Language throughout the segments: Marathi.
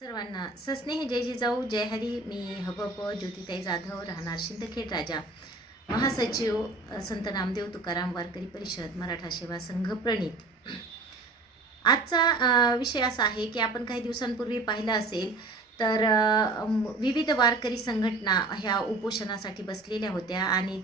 सर्वांना सस्नेह जय जिजाऊ जय हरी. मी हबप ज्योतिताई जाधव, राहणार सिंदखेड राजा, महासचिव संत नामदेव तुकाराम वारकरी परिषद मराठा सेवा संघ प्रणित. आजचा विषय असा आहे की आपण काही दिवसांपूर्वी पाहिलं असेल तर विविध वारकरी संघटना ह्या उपोषणासाठी बसलेल्या होत्या आणि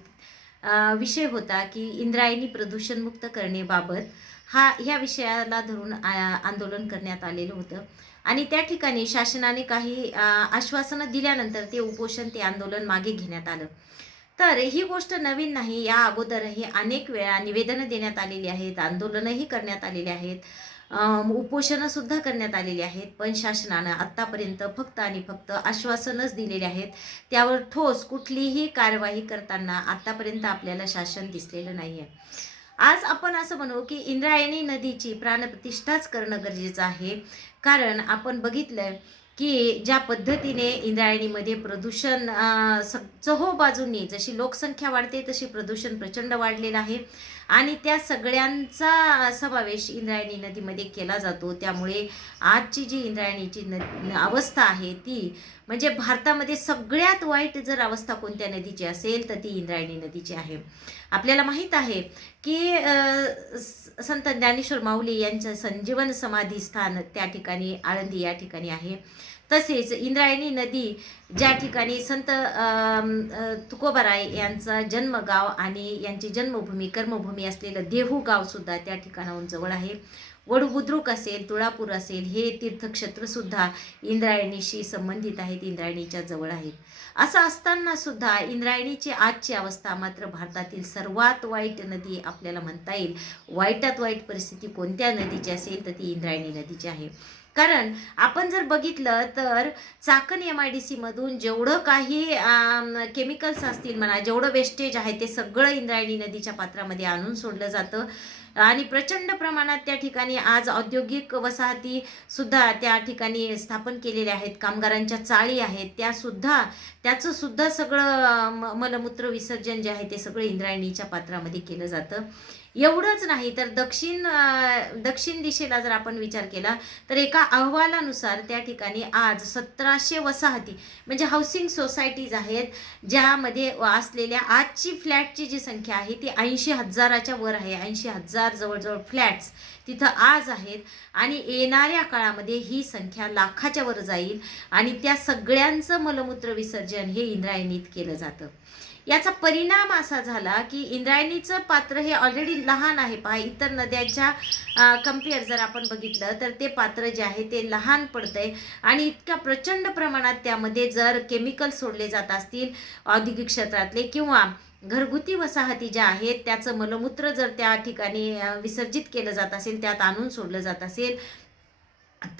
विषय होता की इंद्रायणी प्रदूषणमुक्त करण्याबाबत ह्या विषयाला धरून आंदोलन करण्यात आलेलं होतं. आणि त्या ठिकाणी शासनाने काही आश्वासनं दिल्यानंतर ते उपोषण ते आंदोलन मागे घेण्यात आलं. तर ही गोष्ट नवीन नाही, या अगोदरही अनेक वेळा निवेदनं देण्यात आलेली आहेत, आंदोलनही करण्यात आलेले आहेत, उपोषणंसुद्धा करण्यात आलेली आहेत. पण शासनानं आत्तापर्यंत फक्त आणि फक्त आश्वासनच दिलेले आहेत. त्यावर ठोस कुठलीही कार्यवाही करताना आत्तापर्यंत आपल्याला शासन दिसलेलं नाही आहे. आज आपण असं म्हणू की इंद्रायणी नदीची प्राणप्रतिष्ठाच करणं गरजेचं आहे. कारण आपण बघितलं की ज्या पद्धतीने इंद्रायणीमध्ये प्रदूषण चहोबाजूंनी जशी लोकसंख्या वाढते तशी प्रदूषण प्रचंड वाढलेलं आहे आणि त्या सगळ्यांचा समावेश इंद्रायणी नदीमध्ये केला जातो. त्यामुळे आजची जी इंद्रायणीची अवस्था आहे ती म्हणजे भारतामध्ये सगळ्यात वाईट जर अवस्था कोणत्या नदीची असेल तर ती इंद्रायणी नदीची आहे. आपल्याला माहीत आहे की संत ज्ञानेश्वर माऊली यांचं संजीवन समाधी स्थान त्या ठिकाणी आळंदी या ठिकाणी आहे. तसेच इंद्रायणी नदी ज्या ठिकाणी संत तुकोबाराय यांचा जन्मगाव आणि यांची जन्मभूमी कर्मभूमी असलेलं देहू गावसुद्धा त्या ठिकाणाहून जवळ आहे. वडुबुद्रुक असेल, तुळापूर असेल, हे तीर्थक्षेत्रसुद्धा इंद्रायणीशी संबंधित आहेत, इंद्रायणीच्या जवळ आहेत. असं असताना सुद्धा इंद्रायणीची आजची अवस्था मात्र भारतातील सर्वात वाईट नदी आपल्याला म्हणता येईल. वाईटात वाईट परिस्थिती कोणत्या नदीची असेल तर ती इंद्रायणी नदीची आहे. कारण आपण जर बघितलं तर चाकण MIDC मधून जेवढं काही केमिकल्स असतील म्हणा, जेवढं वेस्टेज आहे ते सगळं इंद्रायणी नदीच्या पात्रामध्ये आणून सोडलं जातं आणि प्रचंड प्रमाणात त्या ठिकाणी आज औद्योगिक वसाहती सुद्धा त्या ठिकाणी स्थापन केलेल्या आहेत. कामगारांच्या चाळी आहेत त्याचं सुद्धा सगळं मलमूत्र विसर्जन जे आहे ते सगळं इंद्रायणीच्या पात्रामध्ये केलं जातं. एवढंच नाही तर दक्षिण दिशेला जर आपण विचार केला तर एका अहवालानुसार त्या ठिकाणी आज 1700 वसाहती म्हणजे हाऊसिंग सोसायटीज आहेत, ज्यामध्ये असलेल्या आजची फ्लॅटची जी संख्या आहे ती 80,000च्या वर आहे. 80,000 जवळजवळ फ्लॅट्स तिथं आज आहेत आणि येणाऱ्या काळामध्ये ही संख्या लाखाच्या वर जाईल आणि त्या सगळ्यांचं मलमूत्र विसर्जन हे इंद्रायणीत केलं जातं. याचा परिणाम असा झाला की इंद्रायणीचं पात्र हे ऑलरेडी लहान आहे. पहा, इतर नद्यांच्या कम्पेअर जर आपण बघितलं तर ते पात्र जे आहे ते लहान पडतंय आणि इतक्या प्रचंड प्रमाणात त्यामध्ये जर केमिकल सोडले जात असतील औद्योगिक क्षेत्रातले किंवा घरगुती वसाहती ज्या आहेत त्याचं मलमूत्र जर त्या ठिकाणी विसर्जित केलं जात असेल, त्यात आणून सोडलं जात असेल,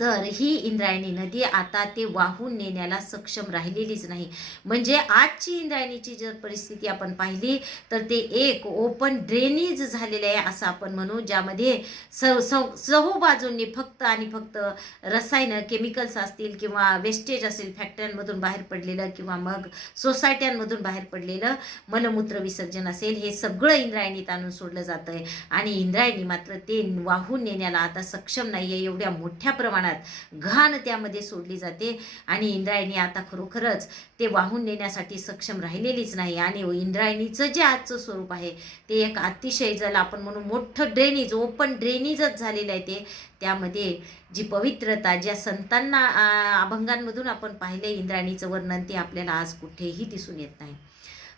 तर ही इंद्रायणी नदी आता ते वाहून नेण्याला सक्षम राहिलेलीच नाही. म्हणजे आजची इंद्रायणीची जर परिस्थिती आपण पाहिली तर ते एक ओपन ड्रेनेज झालेलं आहे असं आपण म्हणू, ज्यामध्ये चहूबाजूंनी फक्त आणि फक्त रसायनं केमिकल्स असतील किंवा वेस्टेज असेल फॅक्टऱ्यांमधून बाहेर पडलेलं किंवा मग सोसायट्यांमधून बाहेर पडलेलं मलमूत्र विसर्जन असेल, हे सगळं इंद्रायणीत आणून सोडलं जातं आहे आणि इंद्रायणी मात्र ते वाहून नेण्याला आता सक्षम नाही आहे. एवढ्या मोठ्या प्रमाणात घाण त्यामध्ये सोडली जाते आणि इंद्रायणी आता खरोखरच ते वाहून नेण्यासाठी सक्षम राहिलेलीच नाही. आणि इंद्रायणीचं जे आजचं स्वरूप आहे ते एक अतिशय ज्याला आपण म्हणून मोठं ड्रेनेज, ओपन ड्रेनेजच झालेलं आहे. त्यामध्ये जी पवित्रता ज्या संतांना अभंगांमधून आपण पाहिले इंद्रायणीचं वर्णन ते आपल्याला आज कुठेही दिसून येत नाही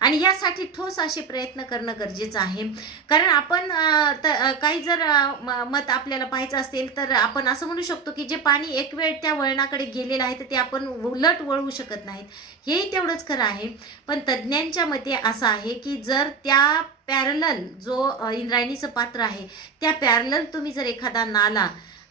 आणि यासाठी ठोस असे प्रयत्न करणं गरजेचं आहे. कारण आपण काही जर मत आपल्याला पाहायचं असेल तर आपण असं म्हणू शकतो की जे पाणी एक वेळ त्या वळणाकडे गेलेलं आहे तर ते आपण उलट वळवू शकत नाहीत, हेही तेवढंच खरं आहे. पण तज्ज्ञांच्या मते असं आहे की जर त्या पॅरलल जो इंद्रायणीचं पात्र आहे त्या पॅरलल तुम्ही जर एखादा नाला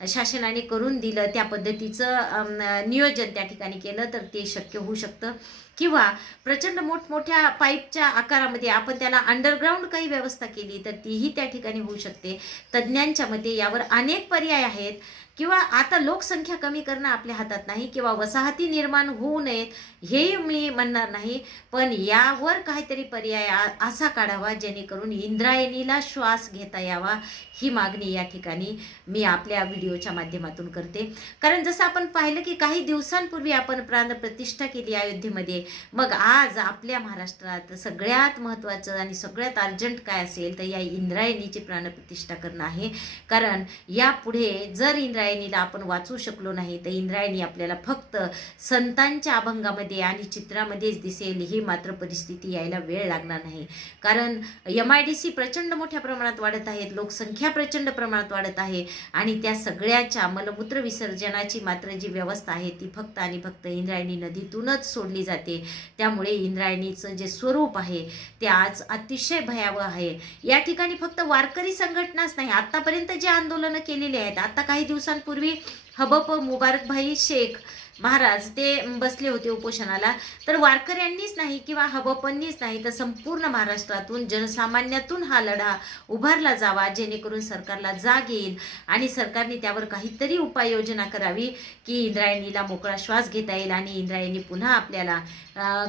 शासनाने करून दिलं, त्या पद्धतीचं नियोजन त्या ठिकाणी केलं तर ते शक्य होऊ शकतं. किंवा प्रचंड मोठमोठ्या पाईपच्या आकारामध्ये आपण त्याला अंडरग्राऊंड काही व्यवस्था केली तर तीही त्या ठिकाणी होऊ शकते. तज्ज्ञांच्या मते यावर अनेक पर्याय आहेत. किंवा आता लोकसंख्या कमी करणं आपल्या हातात नाही किंवा वसाहती निर्माण होऊ नयेत हे मी म्हणणार नाही, पण यावर काहीतरी पर्याय असा काढावा जेणेकरून इंद्रायणीला श्वास घेता यावा, ही मागणी या ठिकाणी मी आपल्या व्हिडिओच्या माध्यमातून करते. कारण जसं आपण पाहिलं की काही दिवसांपूर्वी आपण प्राणप्रतिष्ठा केली अयोध्येमध्ये, मग आज आपल्या महाराष्ट्रात सगळ्यात महत्त्वाचं आणि सगळ्यात अर्जंट काय असेल तर या इंद्रायणीची प्राणप्रतिष्ठा करणं आहे. कारण यापुढे जर इंद्रायणीला आपण वाचवू शकलो नाही तर इंद्रायणी आपल्याला फक्त संतांच्या अभंगामध्ये आणि चित्रामध्येच दिसेल, ही मात्र परिस्थिती यायला वेळ लागणार नाही. कारण MIDC प्रचंड मोठ्या प्रमाणात वाढत आहेत, लोकसंख्या प्रचंड प्रमाणात वाढत आहे आणि त्या सगळ्याच्या मलमूत्र विसर्जनाची मात्र जी व्यवस्था आहे ती फक्त आणि फक्त इंद्रायणी नदीतूनच सोडली जाते. त्यामुळे इंद्रायणीचं जे स्वरूप आहे ते आज अतिशय भयावह आहे. या ठिकाणी फक्त वारकरी संघटनाच नाही, आतापर्यंत जे आंदोलनं केलेली आहेत, आता काही दिवसांपूर्वी हबप मुबारकभाई शेख महाराज ते बसले होते उपोषणाला, तर वारकऱ्यांनीच नाही किंवा हबपनीच नाही तर संपूर्ण महाराष्ट्रातून जनसामान्यातून हा लढा उभारला जावा, जेणेकरून सरकारला जाग येईल आणि सरकारने त्यावर काहीतरी उपाययोजना करावी की इंद्रायणीला मोकळा श्वास घेता येईल आणि इंद्रायणी पुन्हा आपल्याला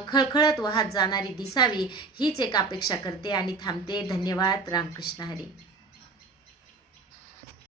खळखळत वाहत जाणारी दिसावी, हीच एक अपेक्षा करते आणि थांबते. धन्यवाद. रामकृष्ण हरी.